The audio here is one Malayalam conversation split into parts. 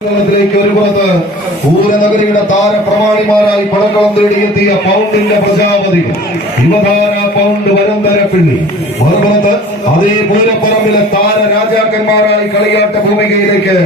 ഒരു പുറത്ത് പൂരനഗരിയുടെ താരപ്രമാണിമാരായി പടക്കളം തേടിയെത്തിയ പൗണ്ടിന്റെ പ്രജാപതി യുവതാര പൗണ്ട് വരന്തരപ്പിള്ളി, മറുപുറത്ത് അതേ പൂരപ്പറമ്പിലെ താര രാജാക്കന്മാരായി കളിയാട്ട ഭൂമികയിലേക്ക്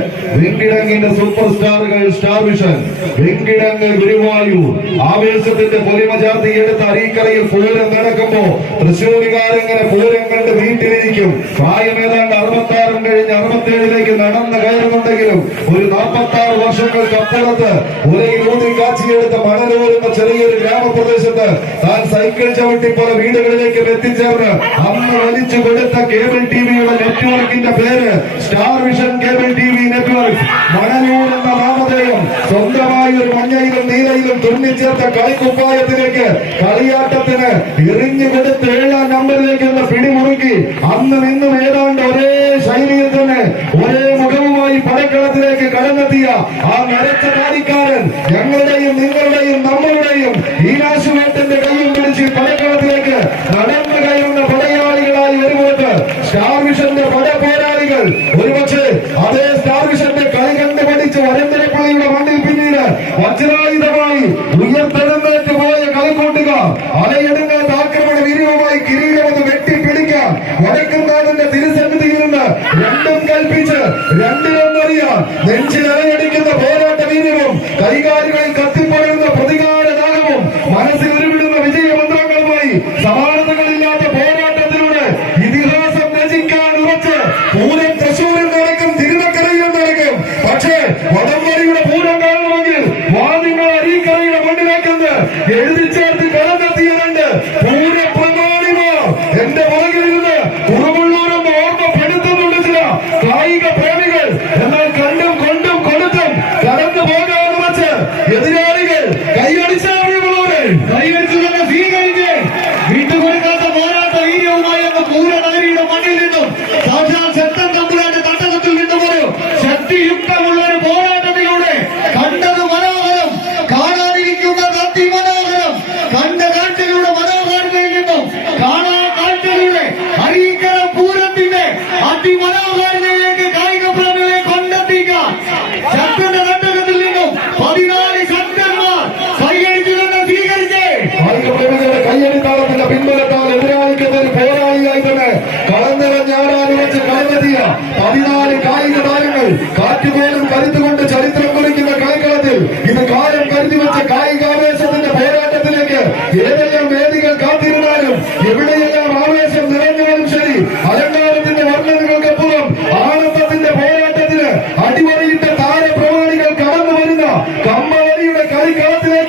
വെങ്കിടങ്ങിന്റെ സൂപ്പർ സ്റ്റാറുകൾ സ്റ്റാർ വിഷൻ, വെങ്കിടങ്ങ് ഗുരുവായൂർ ആവേശത്തിന്റെ പൊലിമചാർത്തി എടുത്ത അരീക്കരയിൽ പൂരം നടക്കുമ്പോ തൃശ്ശൂരുകാരെങ്ങനെ പൂരം കണ്ട് വീട്ടിലിരിക്കും. പ്രായം ഏതാണ്ട് 66 കഴിഞ്ഞ് 67ലേക്ക് നടന്നു കയറുന്നുണ്ടെങ്കിലും ഒരു 46 വർഷങ്ങൾക്ക് അപ്പുറത്ത് ഒരേ ഊതി കാച്ചിയെടുത്ത മണലൂരെന്ന ചെറിയൊരു ഗ്രാമപ്രദേശത്ത് താൻ സൈക്കിൾ ചവിട്ടി പല വീടുകളിലേക്ക് എത്തിച്ചേർന്ന് അന്ന് വലിച്ചു കൊടുത്ത കേബിൾ ടിവിയുടെ നെറ്റ്വർക്കിന്റെ പേര് star vision cable TV network. Manalur എന്ന നാമധേയം സ്വന്തമായി ഒരു മഞ്ഞയിലും നീലയിലും തുന്നിച്ചേർത്ത കളിക്കുപ്പായത്തിലേക്ക് കളിയാട്ടത്തിന് എറിഞ്ഞു കൊടുത്ത് 7ാം നമ്പറിലേക്ക് എന്ന പിടിമുറുക്കി അന്ന് നിന്നും ഏതാണ്ട് ഒരേ ശൈലിയിൽ തന്നെ ഒരേ മുഖവുമായി പടക്കളത്തിലേക്ക് കടന്നെത്തിയ ആ നരച്ച താടിക്കാരൻ ഞങ്ങളുടെയും നിങ്ങളുടെയും നമ്മളുടെയും ഈനാശുവേട്ടന്റെ കൈയും പിടിച്ച് പടക്കളത്തിലേക്ക് നടന്നു കയറുന്ന പടയാളികളായി വരുമ്പോട്ട് സ്റ്റാർ വിഷന്റെ പടപോരാളികൾ ഒരുപക്ഷെ അതേ സ്റ്റാർ വിഷന്റെ കളി കണ്ടു പഠിച്ച് വരന്തരപ്പള്ളിയുടെ മണ്ണിൽ പിന്നീട് വജ്രായുധമായി ഉയർത്തെഴുന്നേറ്റ് പോയ കളിക്കൂട്ടുകാർ അലയെടുങ്ങാത്ത ആക്രമണ വീര്യവുമായി കിരീടമെന്ന് വെട്ടിപ്പിടിക്കാൻ വടക്കുംനാടിന്റെ തിരുസന്നിധിയിൽ നിന്ന് രണ്ടും കൽപ്പിച്ച് രണ്ടിലൊന്നറിയാൻ നെഞ്ചിൽ അലയടിക്കുന്ന പോരാട്ട വീര്യവും കൈകാലുകളിൽ കത്തിപ്പടരുന്ന പ്രതികാരദാഹവും മനസ്സിൽ ഉരുവിടുന്ന വിജയമന്ത്രങ്ങളുമായി സമാനതകളില്ലാത്ത പോരാട്ടത്തിലൂടെ ഇതിഹാസം രചിക്കാൻ ഉറച്ച് പൂരം തൃശ്ശൂരിൽ നടക്കും, തിരുനക്കരയിൽ നടക്കും. പക്ഷേ വടംവലിയുടെ പൂരം കാണണമെങ്കിൽ വാദിങ്ങൾ അരീക്കരയുടെ മണ്ണിലേക്കെന്ന് എഴുതി ചേർത്ത് കടന്നെത്തിയതുണ്ട് പൂരപ്രമാണിമാർ. എന്റെ പുറകിലിരുന്ന് കുറുമുള്ളൂരെന്ന് ഓർമ്മപ്പെടുത്തുന്നുണ്ട് ചില കായിക പ്രേമികൾ. എന്നാൽ കണ്ടും കൊണ്ടും കൊടുത്തും കടന്നു പോകാൻ വച്ച് എതിരാളികൾ കൈയടിച്ചവരെ കൈയടിച്ചു തന്നെ സ്വീകരിച്ച് വിട്ടുകൊടുക്കാത്ത പോരാട്ട വീര്യവുമായി എന്ന പൂരനഗരിയുടെ മണ്ണിൽ നിന്നും സാക്ഷാൽ ശക്തൻ തമ്പുരാന്റെ തട്ടകത്തിൽ നിന്നും ഒരു ശക്തിയുക്തമുള്ള ഒരു പോരാട്ടത്തിലൂടെ കണ്ടത് മനോഹരം, കാണാതിരിക്കുന്ന അതിമനോഹരം, കണ്ട കാഴ്ചകളുടെ മനോഹാരിതയിൽ നിന്നും കാണാ കാഴ്ചകളുടെ അരീക്കര പൂരത്തിന്റെ അതിമനോഹാരിതയിലേക്ക് കായിക പ്രേമികളെ കൊണ്ടെത്തിക്കാൻ ശക്തന്റെ തട്ടകത്തിൽ നിന്നും 14 ശക്തന്മാർ കൈയടിച്ചു തന്നെ സ്വീകരിച്ച് കായിക പ്രേമികളുടെ കയ്യടിത്താളത്തിന്റെ പിൻബലത്താൽ എതിരാളിക്കെതിരെ പോരാളിയായി തന്നെ കളന്നിറഞ്ഞാടാൻ വെച്ച് കളന്നെത്തിയ 14 കായിക താരങ്ങൾ കാറ്റുപോലും കരുത്തുകൊണ്ട് ചരിത്രം കുറിക്കുന്ന കളിക്കളത്തിൽ ഇത് കാലം കരുതി വെച്ച കായികാവേശത്തിന്റെ പോരാട്ടത്തിലേക്ക് ഏതെല്ലാം വേദികൾ കാത്തിരുന്നാലും എവിടെയെല്ലാം ആവേശം നിറഞ്ഞാലും ശരി അലങ്കാരത്തിന്റെ വർണ്ണനകൾക്കപ്പുറം ആനന്ദത്തിന്റെ പോരാട്ടത്തിന് അടിമറിയിട്ട താരപ്രമാണികൾ കടന്നു വരുന്ന കമ്പവലിയുടെ കളിക്കളത്തിലേക്ക്